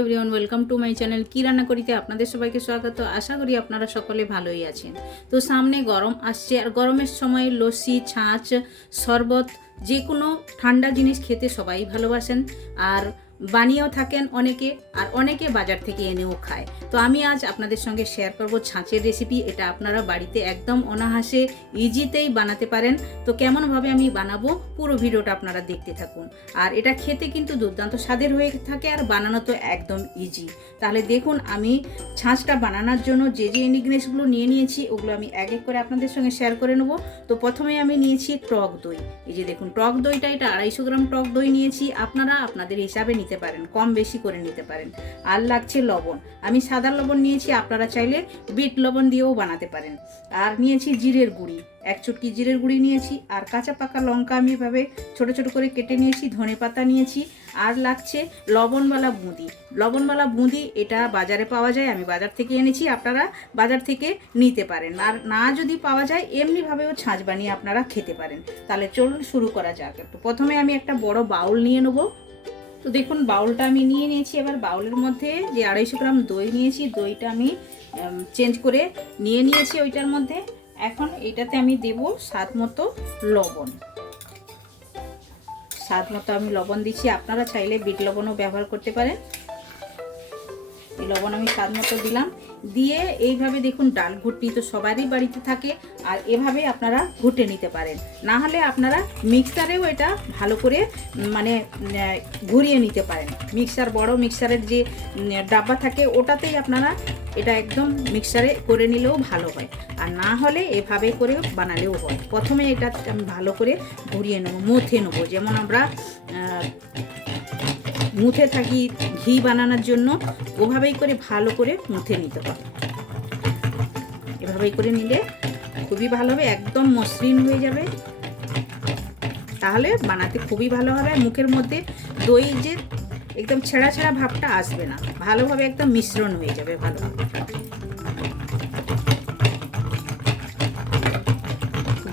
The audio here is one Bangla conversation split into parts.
Everyone, welcome to my channel কী রান্না করিতে আপনাদের সবাইকে স্বাগত। আশা করি আপনারা সকলে ভালোই আছেন। তো সামনে গরম আসছে আর গরমের সময় লস্যি, ছাঁচ, শরবত যে কোনো ঠান্ডা জিনিস খেতে সবাই ভালোবাসেন। আর বানিয়েও থাকেন অনেকে, আর অনেকে বাজার থেকে এনেও খায়। তো আমি আজ আপনাদের সঙ্গে শেয়ার করব ছাঁচের রেসিপি এটা আপনারা বাড়িতে একদম অনাহাসে ইজিতেই বানাতে পারেন। তো কেমনভাবে আমি বানাবো, পুরো ভিডিওটা আপনারা দেখতে থাকুন। আর এটা খেতে কিন্তু দুর্দান্ত স্বাদের হয়ে থাকে, আর বানানো তো একদম ইজি তাহলে দেখুন, আমি ছাঁচটা বানানোর জন্য যে যে ইনগ্রিডিয়েন্টসগুলো নিয়ে নিয়েছি, ওগুলো আমি এক এক করে আপনাদের সঙ্গে শেয়ার করে নেব। তো প্রথমে আমি নিয়েছি টক দই। এই যে দেখুন, টক দইটা, এটা আড়াইশো গ্রাম টক দই নিয়েছি। আপনারা আপনাদের হিসাবে নিতে পারেন, কম বেশি করে নিতে পারেন। আর লাগছে লবণ। আমি সাদা লবণ নিয়েছি, আপনারা চাইলে বিট লবণ দিয়েও বানাতে পারেন। আর নিয়েছি জিরের গুঁড়ি, এক চুটকি জিরের গুঁড়ি নিয়েছি, আর কাঁচা পাকা লঙ্কা আমি এভাবে ছোটো ছোটো করে কেটে নিয়েছি, ধনে পাতা নিয়েছি, আর লাগছে লবণওয়ালা বুঁদি। লবণওয়ালা বুঁদি, এটা বাজারে পাওয়া যায়, আমি বাজার থেকে এনেছি, আপনারা বাজার থেকে নিতে পারেন। আর না যদি পাওয়া যায়, এমনিভাবেও ছাঁচ বানিয়ে আপনারা খেতে পারেন। তাহলে চলুন শুরু করা যাক। একটু প্রথমে আমি একটা বড় বাউল নিয়ে নেব। তো দেখুন, বাউলটা আমি নিয়ে নিয়েছি। এবার বাউলের মধ্যে যে আড়াইশো গ্রাম দই নিয়েছি, দইটা আমি চেঞ্জ করে নিয়ে নিয়েছি ওইটার মধ্যে। এখন এটাতে আমি দেব স্বাদ মতো লবণ। স্বাদ মতো আমি লবণ দিচ্ছি। আপনারা চাইলে বিট লবণও ব্যবহার করতে পারেন। এই লবণ আমি স্বাদ মতো দিলাম। দিয়ে এইভাবে দেখুন, ডাল ঘুটনি তো সবারই বাড়িতে থাকে, আর এভাবে আপনারা ঘুটে নিতে পারেন। না হলে আপনারা মিক্সারেও এটা ভালো করে মানে ঘুরিয়ে নিতে পারেন। মিক্সার, বড় মিক্সারের যে ডাব্বা থাকে, ওটাতেই আপনারা এটা একদম মিক্সারে করে নিলেও ভালো হয়। আর না হলে এভাবে করে বানালেও হয়। প্রথমে এটা আমি ভালো করে ঘুরিয়ে নেব, মুথে নেব। যেমন আমরা মুথে থাকি, ঘি বানানোর জন্য ওভাবেই করে ভালো করে মুথে নিতে হবে। এভাবেই করে নিলে খুবই ভালো হবে, একদম মসৃণ হয়ে যাবে। তাহলে বানাতে খুবই ভালো হবে মুখের মধ্যে দই যে একদম ছেঁড়া ছেঁড়া ভাবটা আসবে না। ভালোভাবে একদম মিশ্রণ হয়ে যাবে ভালোভাবে।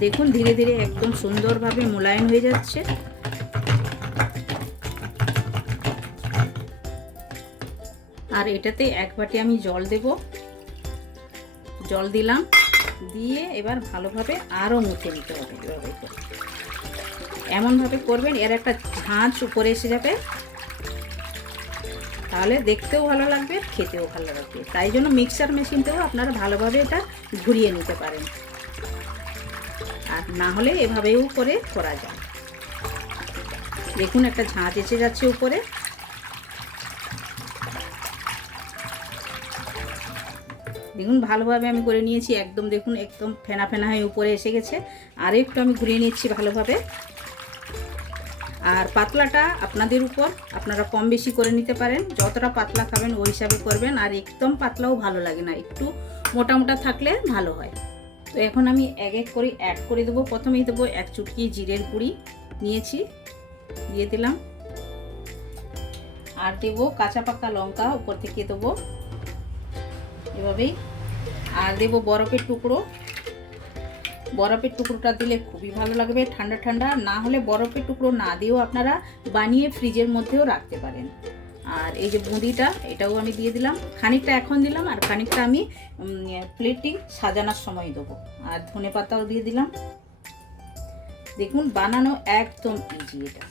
দেখুন, ধীরে ধীরে একদম সুন্দরভাবে মোলায়েম হয়ে যাচ্ছে। আর এটাতে এক বাটি আমি জল দেব। জল দিলাম। দিয়ে এবার ভালোভাবে আরও মুখে নিতে হবে এভাবে এমনভাবে করবেন, এর একটা ঝাঁচ উপরে এসে যাবে। তাহলে দেখতেও ভালো লাগবে, খেতেও ভালো লাগবে। তাই জন্য মিক্সার মেশিনতেও আপনারা ভালোভাবে এটা ঘুরিয়ে নিতে পারেন। আর না হলে এভাবেও করে করা যায়। দেখুন একটা ঝাঁচ এসে যাচ্ছে উপরে। দেখুন, ভালোভাবে আমি করে নিয়েছি। একদম দেখুন, একদম ফেনা ফেনা হয়ে উপরে এসে গেছে। আর একটু আমি ঘুরিয়ে নিচ্ছি ভালোভাবে। আর পাতলাটা আপনাদের উপর, আপনারা কম বেশি করে নিতে পারেন। যতটা পাতলা খাবেন, ওই হিসাবে করবেন। আর একদম পাতলাও ভালো লাগে না। একটু মোটা মোটা থাকলে ভালো হয়। তো এখন আমি এক এক করে অ্যাড করে দেবো। প্রথমেই দেবো এক চুটকি জিরের গুঁড়ি নিয়েছি, দিয়ে দিলাম। আর দেবো কাঁচা পাকা লঙ্কা, উপর থেকে দেবো এভাবেই। আর দেবো বরফের টুকরো। বরফের টুকরোটা দিলে খুবই ভালো লাগবে, ঠান্ডা ঠান্ডা। না হলে বরফের টুকরো না দিয়েও আপনারা বানিয়ে ফ্রিজের মধ্যেও রাখতে পারেন। আর এই যে বুঁদিটা, এটাও আমি দিয়ে দিলাম। খানিকটা এখন দিলাম আর খানিকটা আমি প্লেটিং সাজানোর সময় দেবো। আর ধনে পাতাও দিয়ে দিলাম। দেখুন, বানানো একদম ইজি এটা।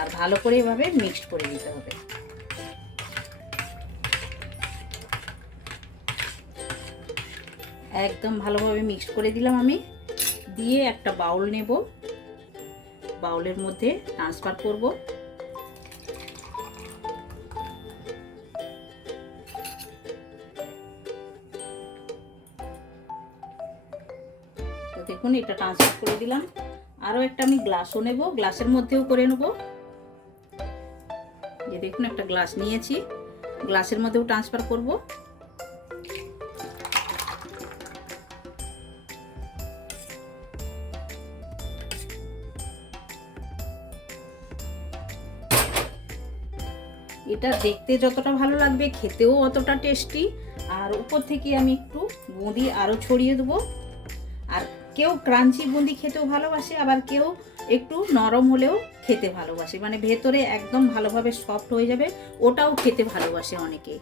আর ভালো করে এভাবে মিক্সড করে দিতে হবে। একদম ভালোভাবে মিক্সড করে দিলাম আমি। দিয়ে একটা বাউল নেব। বাউলের মধ্যে ট্রান্সফার করব। দেখুন, এটা ট্রান্সফার করে দিলাম। আরও একটা আমি গ্লাসও নেব, গ্লাসের মধ্যেও করে নেব। যে দেখুন, একটা গ্লাস নিয়েছি। গ্লাসের মধ্যেও ট্রান্সফার করব। এটা দেখতে যতটা ভালো লাগবে, খেতেও অতটা টেস্টি আর উপর থেকে আমি একটু বুঁদি আরও ছড়িয়ে দেবো। আর কেউ ক্রাঞ্চি বুঁদি খেতেও ভালোবাসে, আবার কেউ একটু নরম হলেও খেতে ভালোবাসে। মানে ভেতরে একদম ভালোভাবে সফট হয়ে যাবে, ওটাও খেতে ভালোবাসে অনেকে।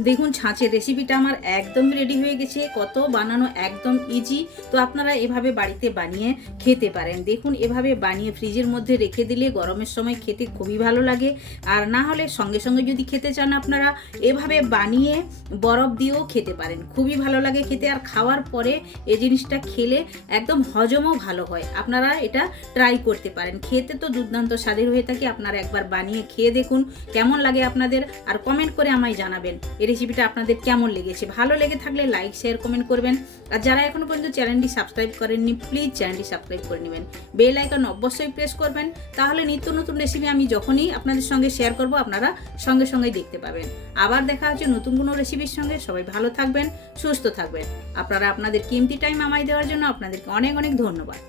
দেখুন, ছাঁচের রেসিপিটা আমার একদম রেডি হয়ে গেছে। কত বানানো একদম ইজি তো আপনারা এভাবে বাড়িতে বানিয়ে খেতে পারেন। দেখুন, এভাবে বানিয়ে ফ্রিজের মধ্যে রেখে দিলে গরমের সময় খেতে খুবই ভালো লাগে। আর না হলে সঙ্গে সঙ্গে যদি খেতে চান আপনারা, এভাবে বানিয়ে বরফ দিয়েও খেতে পারেন। খুবই ভালো লাগে খেতে। আর খাওয়ার পরে এই জিনিসটা খেলে একদম হজমও ভালো হয়। আপনারা এটা ট্রাই করতে পারেন। খেতে তো দুর্দান্ত স্বাদের হয়ে থাকে। আপনারা একবার বানিয়ে খেয়ে দেখুন, কেমন লাগে আপনাদের? আর কমেন্ট করে আমায় জানাবেন। এই রেসিপিটা আপনাদের কেমন লেগেছে? ভালো লেগে থাকলে লাইক শেয়ার কমেন্ট করবেন। আর যারা এখনও পর্যন্ত চ্যানেলটি সাবস্ক্রাইব করেননি প্লিজ চ্যানেলটি সাবস্ক্রাইব করে নেবেন। বেল আইকন অবশ্যই প্রেস করবেন। তাহলে নিত্য নতুন রেসিপি আমি যখনই আপনাদের সঙ্গে শেয়ার করব, আপনারা সঙ্গে সঙ্গে দেখতে পাবেন। আবার দেখা হচ্ছে নতুন কোনো রেসিপির সঙ্গে। সবাই ভালো থাকবেন, সুস্থ থাকবেন। আপনারা আপনাদের কিমতি টাইম আমায় দেওয়ার জন্য আপনাদেরকে অনেক অনেক ধন্যবাদ।